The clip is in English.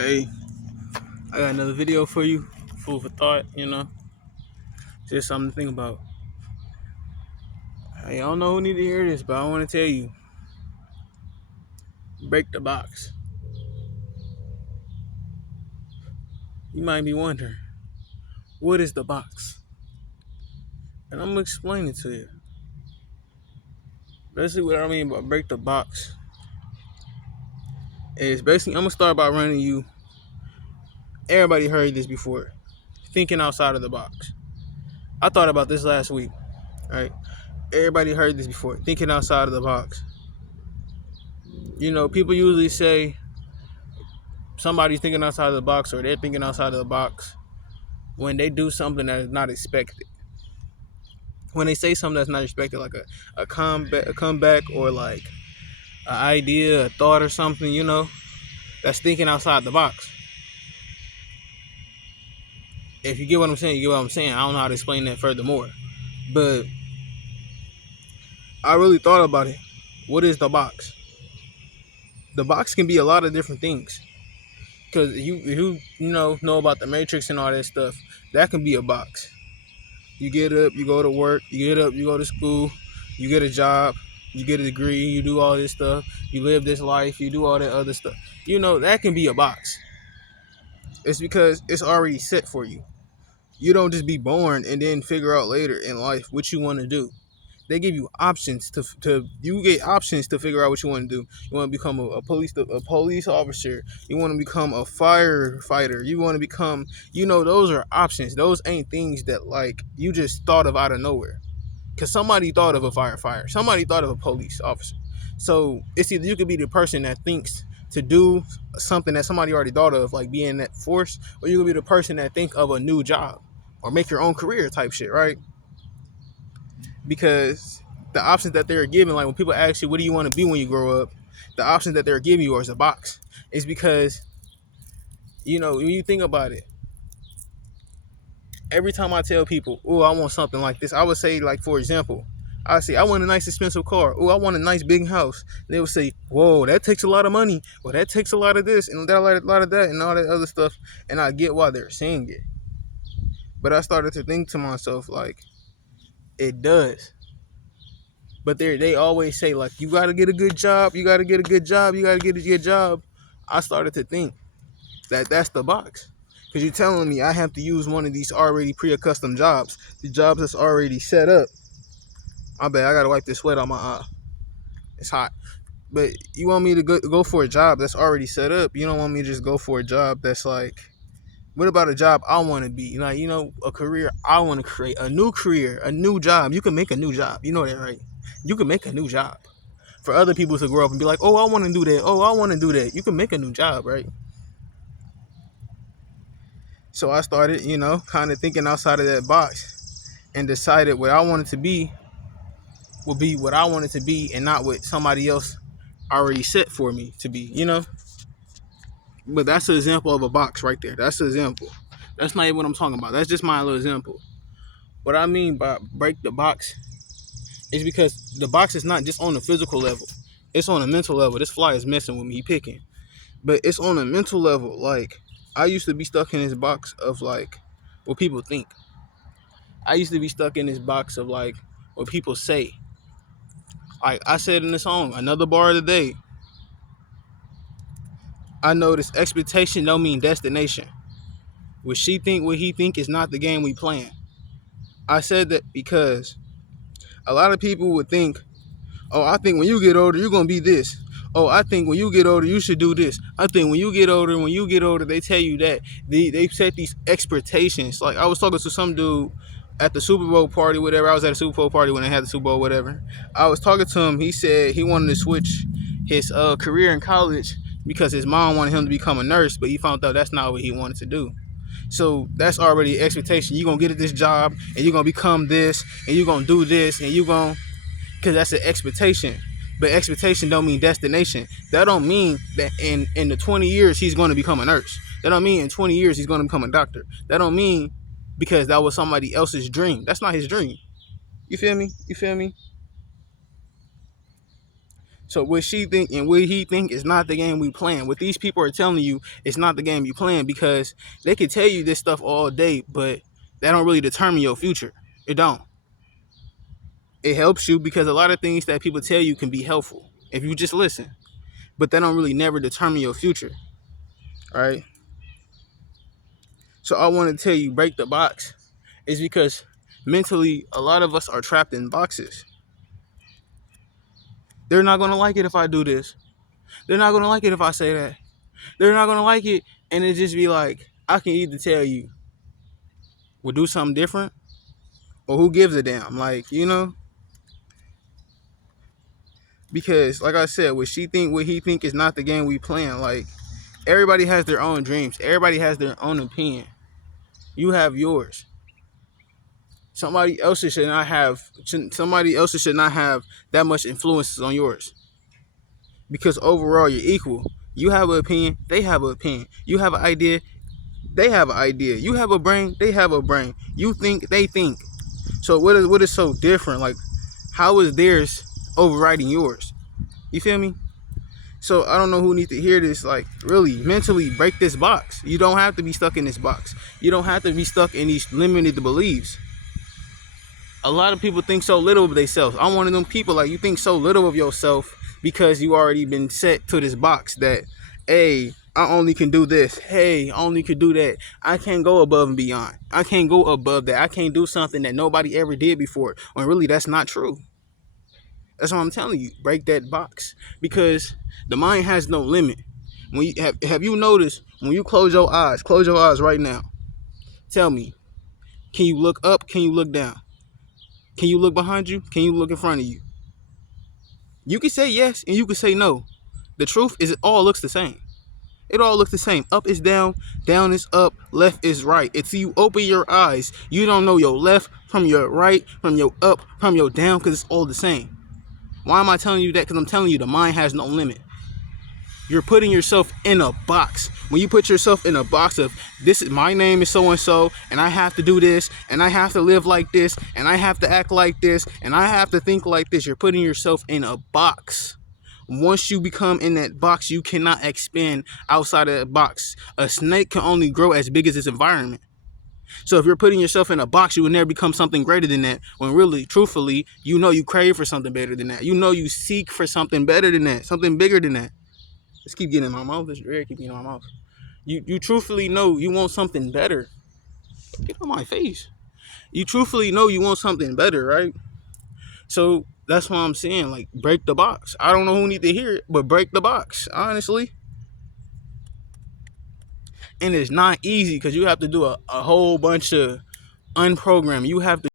Hey, I got another video for you. Food for thought, Just something to think about. Hey, I don't know who need to hear this, but I want to tell you. Break the box. You might be wondering, what is the box? And I'm going to explain it to you. Basically, what I mean by break the box is basically, I'm going to start by running you. Everybody heard this before. Thinking outside of the box. I thought about this last week, right? Everybody heard this before. Thinking outside of the box. People usually say somebody's thinking outside of the box or they're thinking outside of the box when they do something that is not expected. When they say something that's not expected, like a comeback or like an idea, a thought or something, that's thinking outside the box. If you get what I'm saying, you get what I'm saying. I don't know how to explain that furthermore. But I really thought about it. What is the box? The box can be a lot of different things. Because you know about the Matrix and all that stuff. That can be a box. You get up, you go to work. You get up, you go to school. You get a job. You get a degree. You do all this stuff. You live this life. You do all that other stuff. That can be a box. It's because it's already set for you. You don't just be born and then figure out later in life what you want to do. They give you options you get options to figure out what you want to do. You want to become a police officer. You want to become a firefighter. You want to become, those are options. Those ain't things that like you just thought of out of nowhere. Because somebody thought of a firefighter. Somebody thought of a police officer. So it's either you could be the person that thinks to do something that somebody already thought of, like being that force, or you could be the person that think of a new job or make your own career type shit, right? Because the options that they're giving, like when people ask you, what do you want to be when you grow up? The options that they're giving you are a box. It's because, when you think about it, every time I tell people, oh, I want something like this, I would say, like, for example, I say, I want a nice expensive car. Oh, I want a nice big house. And they would say, whoa, that takes a lot of money. Well, that takes a lot of this and that, a lot of that and all that other stuff. And I get why they're saying it. But I started to think to myself, like, it does. But they always say, like, you got to get a good job. You got to get a good job. You got to get a good job. I started to think that that's the box. Because you're telling me I have to use one of these already pre-accustomed jobs. The jobs that's already set up. I bet I got to wipe this sweat on my eye. It's hot. But you want me to go for a job that's already set up. You don't want me to just go for a job that's like, what about a job I want to be? Like, a career I want to create. A new career, a new job. You can make a new job. You know that, right? You can make a new job. For other people to grow up and be like, oh, I want to do that. Oh, I want to do that. You can make a new job, right? So I started, kind of thinking outside of that box and decided what I wanted to be will be what I wanted to be and not what somebody else already set for me to be, But that's an example of a box right there. That's an example. That's not even what I'm talking about. That's just my little example. What I mean by break the box is because the box is not just on the physical level. It's on a mental level. This fly is messing with me. He picking. But it's on a mental level. Like, I used to be stuck in this box of, like, what people think. I used to be stuck in this box of, like, what people say. Like I said in the song, another bar of the day. I know this expectation don't mean destination. What she think, what he think is not the game we playing. I said that because a lot of people would think, oh, I think when you get older, you're going to be this. Oh, I think when you get older, you should do this. I think when you get older, they tell you that. They set these expectations. Like, I was talking to some dude at the Super Bowl party, whatever. I was at a Super Bowl party when they had the Super Bowl, whatever. I was talking to him. He said he wanted to switch his career in college because his mom wanted him to become a nurse, but he found out that's not what he wanted to do. So that's already an expectation. You're going to get at this job, and you're going to become this, and you're going to do this, and you're going to... Because that's an expectation. But expectation don't mean destination. That don't mean that in the 20 years he's going to become a nurse. That don't mean in 20 years he's going to become a doctor. That don't mean because that was somebody else's dream. That's not his dream. You feel me? So what she think and what he think is not the game we playing. What these people are telling you is not the game you playing, because they can tell you this stuff all day, but that don't really determine your future. It don't. It helps you because a lot of things that people tell you can be helpful if you just listen, but that don't really never determine your future, right? So I want to tell you, break the box, is because mentally a lot of us are trapped in boxes. They're not gonna like it if I do this. They're not gonna like it if I say that. They're not gonna like it, and it just be like, I can either tell you, we'll do something different, or who gives a damn? Like, because like I said, what she think, what he think is not the game we playing. Like, everybody has their own dreams. Everybody has their own opinion. You have yours. Somebody else should not have that much influence on yours. Because overall, you're equal. You have an opinion, they have an opinion. You have an idea, they have an idea. You have a brain, they have a brain. You think, they think. So what is so different? Like, how is theirs overriding yours? You feel me? So I don't know who needs to hear this. Like, really, mentally break this box. You don't have to be stuck in this box. You don't have to be stuck in these limited beliefs. A lot of people think so little of themselves. I'm one of them people. Like, you think so little of yourself because you already been set to this box that, hey, I only can do this. Hey, I only can do that. I can't go above and beyond. I can't go above that. I can't do something that nobody ever did before. When really, that's not true. That's what I'm telling you. Break that box, because the mind has no limit. When you have you noticed, when you close your eyes right now. Tell me, can you look up? Can you look down? Can you look behind you? Can you look in front of you? You can say yes and you can say no. The truth is, it all looks the same. It all looks the same. Up is down, down is up, left is right. It's you open your eyes. You don't know your left from your right, from your up, from your down, because it's all the same. Why am I telling you that? Because I'm telling you the mind has no limit. You're putting yourself in a box. When you put yourself in a box of, this is my name is so and so, and I have to do this, and I have to live like this, and I have to act like this, and I have to think like this, you're putting yourself in a box. Once you become in that box, you cannot expand outside of that box. A snake can only grow as big as its environment. So if you're putting yourself in a box, you will never become something greater than that. When really, truthfully, you know you crave for something better than that. You know you seek for something better than that, something bigger than that. Let's keep getting in my mouth. This air keep getting in my mouth. You truthfully know you want something better. Get on my face. You truthfully know you want something better, right? So that's why I'm saying, like, break the box. I don't know who need to hear it, but break the box, honestly. And it's not easy, because you have to do a whole bunch of unprogramming. You have to